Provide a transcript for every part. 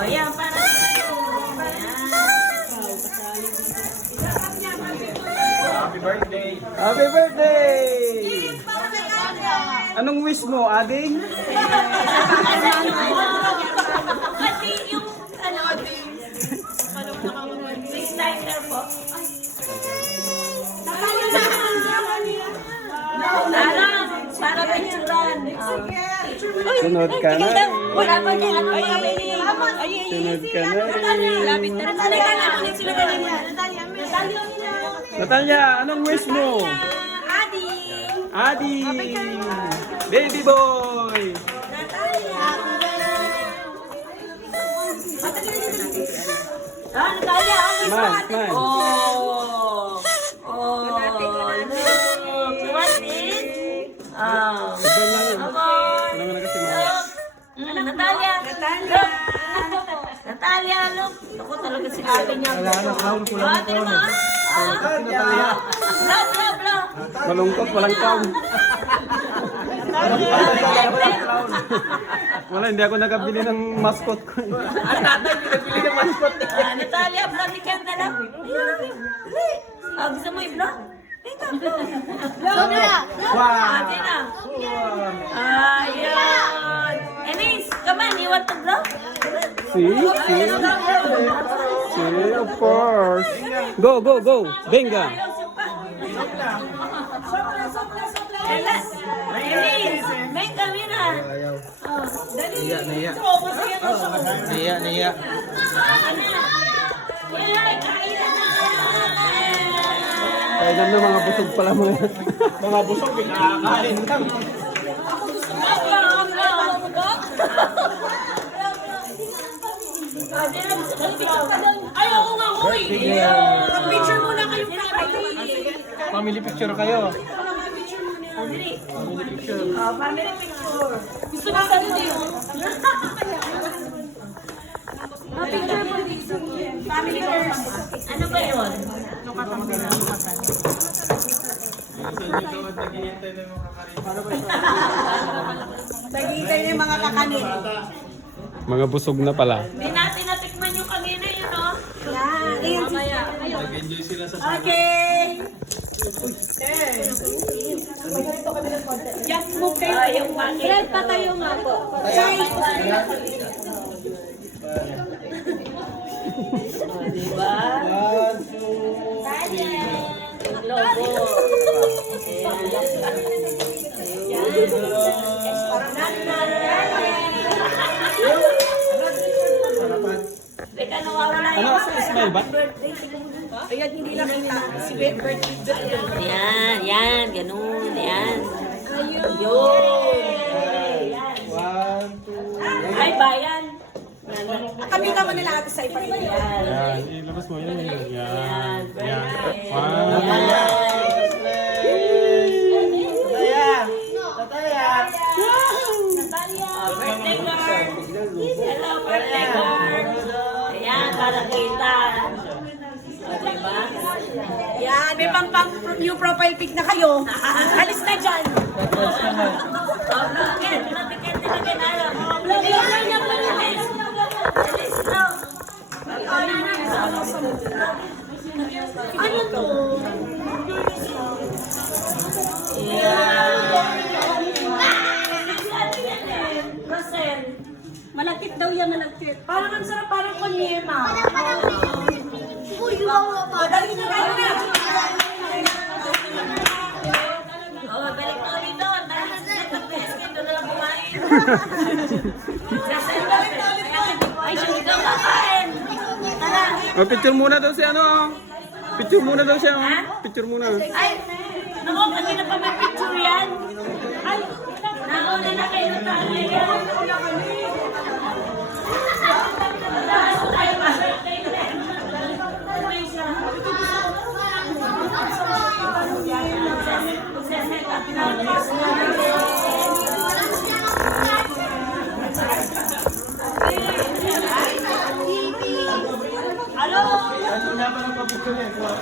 O yan, para sa'yo. Happy birthday! Happy birthday! Anong wish mo, ading? Pati yung, ano, Miss Tiger po. Ano, para picturean. Sunod ka na. Wala pa din ano Sunod ka na rin. Natalia. Natalia, Natalia. Natalia, anong wish mo? Adi. Adi! Baby boy! Ah, Natalia, ang wish mo, ate. Oh. Oh. Look. What is? Ah. Sabay na rin. Natalia, look. Ako talaga si ate niya. Wala na, clown ko lang. Ate Blow, blow, blow. Malungkot, walang clown. Wala, hindi ako nakabili ng mascot ko. Ah, Natalia, blow ka na lang. Dali. Ah, gusto mo i-blow? Ito, blow. Blow na. Wow! Ate na. See? See? See? Of course. Go, go, go. Benga. Elas. Enis, venga, mira. Niya, niya. Niya, niya. Kain na. Mga busog pala mga... Mga busog, pinakakain lang. Ayaw ko nga huy. Picture muna kayo Family picture kayo. Family picture. Oh, family picture. Gusto na sa din. Ah, picture mo dito. Family first. Ano ba yun? Nagintay niya yung mga kakanin. Mga busog na pala. Hindi Okay. Just move kayo. Fred, patayo nga po. Diba? Yung logo. Teka, nawawala Ano yung sa smile ba? Ayan, hindi lang kita. Si birthday. Yan, yan, ganun, yan. Ayun. One, two, Ay, bayan. Nakabita mo nila ate sa iba rin. Yan, ilabas mo yun. Yan. Yan, Yan. birthday. Wow. Yan, may pang, pang new profile pic na kayo. Alis na dyan. Ano to? Rosel. Malagkit daw yan, malagkit. Parang ang sarap, parang konyema. Uy, wow, pa. Oh. Oh, picture muna daw si ano. Picture muna daw siya. oh. Picture muna. Ay, naku, kanina pa may picture yan. Ay, nauna na kayo tayo yan.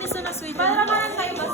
niso na sweet. Para mangan kayo ba,